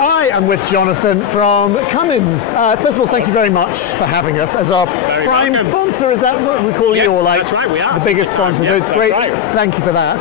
I am with Jonathan from Cummins. First of all, thank you very much for having us as our prime sponsor. Is that what we call you? Or like that's right, we are. The biggest sponsor. Yes, so it's great. right. Thank you for that.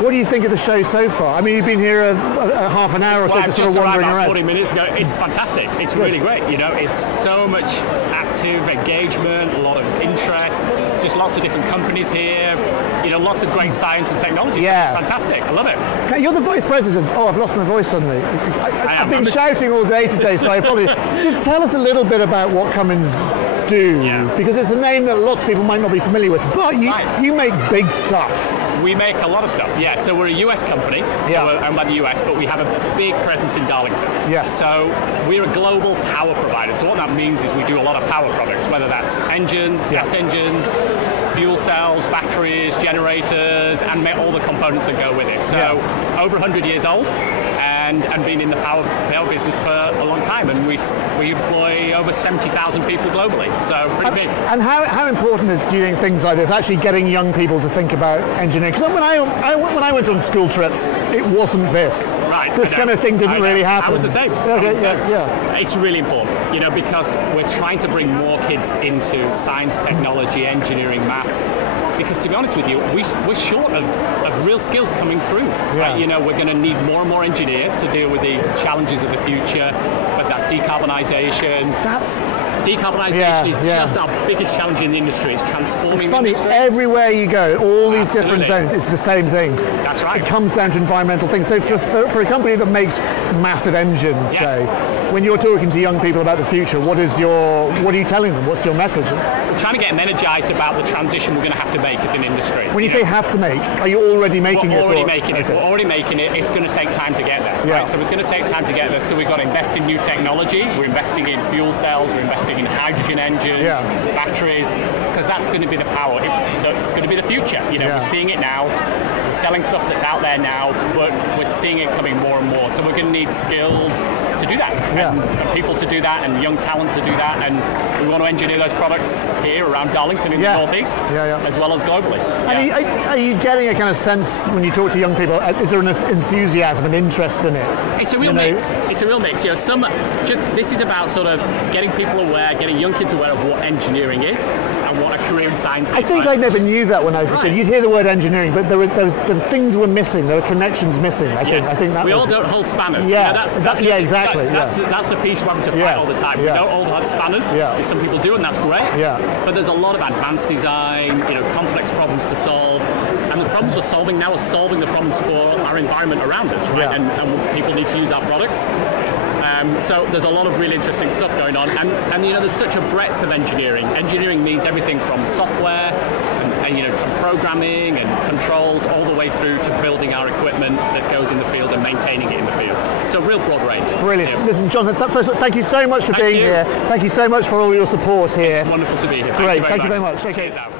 What do you think of the show so far? I mean, you've been here a half an hour or so, just sort of wandering around. 40 minutes ago. It's fantastic. It's really great. You know, it's so much active engagement, a lot of interest, just lots of different companies here. You know, lots of great science and technology. Yeah. So it's fantastic. I love it. Now, you're the vice president. Oh, I've lost my voice suddenly. I've been shouting all day today, so I apologize. Just tell us a little bit about what Cummins do, because it's a name that lots of people might not be familiar with, but you make big stuff. We make a lot of stuff, yeah. So we're a US company, so we're owned by the US, but we have a big presence in Darlington. Yes. So we're a global power provider. So what that means is we do a lot of power products, whether that's engines, gas engines, fuel cells, batteries, generators, and all the components that go with it. So over 100 years old, and been in the power business for a long time, and we employ over 70,000 people globally, so pretty big. And how important is doing things like this, actually getting young people to think about engineering? Because when I went on school trips, it wasn't this. Right. This kind of thing didn't really happen. I was the same. Yeah. It's really important, you know, because we're trying to bring more kids into science, technology, engineering, maths. Because to be honest with you, we're short of real skills coming through. Right? You know, we're going to need more and more engineers to deal with the challenges of the future, whether that's decarbonisation. Decarbonisation is just our biggest challenge in the industry. It's transforming the industry. Everywhere you go, all these different zones, it's the same thing. That's right. It comes down to environmental things. So for a company that makes massive engines, say, when you're talking to young people about the future, what are you telling them? What's your message? We're trying to get them energised about the transition we're going to have to make as an industry. When you say have to make, are you already making it? We're already making it. We're already making it. It's going to take time to get there. Yeah. Right? So it's going to take time to get there. So we've got to invest in new technology. We're investing in fuel cells. We're investing in hydrogen engines, batteries, because that's going to be the power. That's going to be the future. You know, we're seeing it now. We're selling stuff that's out there now, but we're seeing it coming more and more. So we're going to need skills to do that, and people to do that, and young talent to do that, and we want to engineer those products here around Darlington in the northeast, as well as globally. Are you getting a kind of sense when you talk to young people? Is there an enthusiasm, an interest in it? It's a real mix. It's a real mix. You know, this is about sort of getting people aware, getting young kids aware of what engineering is and what a career in science is. I think I never knew that when I was a kid. You'd hear the word engineering, but there were things were missing. There were connections missing. I think that we all don't hold spanners. Yeah, you know, exactly. That's the piece we're having to fight all the time. We don't all have spanners. Some people do, and that's great. But there's a lot of advanced design, you know, complex problems to solve. And the problems we're solving now are solving the problems for our environment around us, right? And people need to use our products. So there's a lot of really interesting stuff going on, and you know, there's such a breadth of engineering. Engineering means everything from software and you know, programming and controls, all the way through to building our equipment that goes in the field and maintaining it in the field. So a real broad range. Brilliant. Yeah. Listen, Jonathan, thank you so much for being here. Thank you so much for all your support here. It's wonderful to be here. Great. Thank you very much. Cheers out.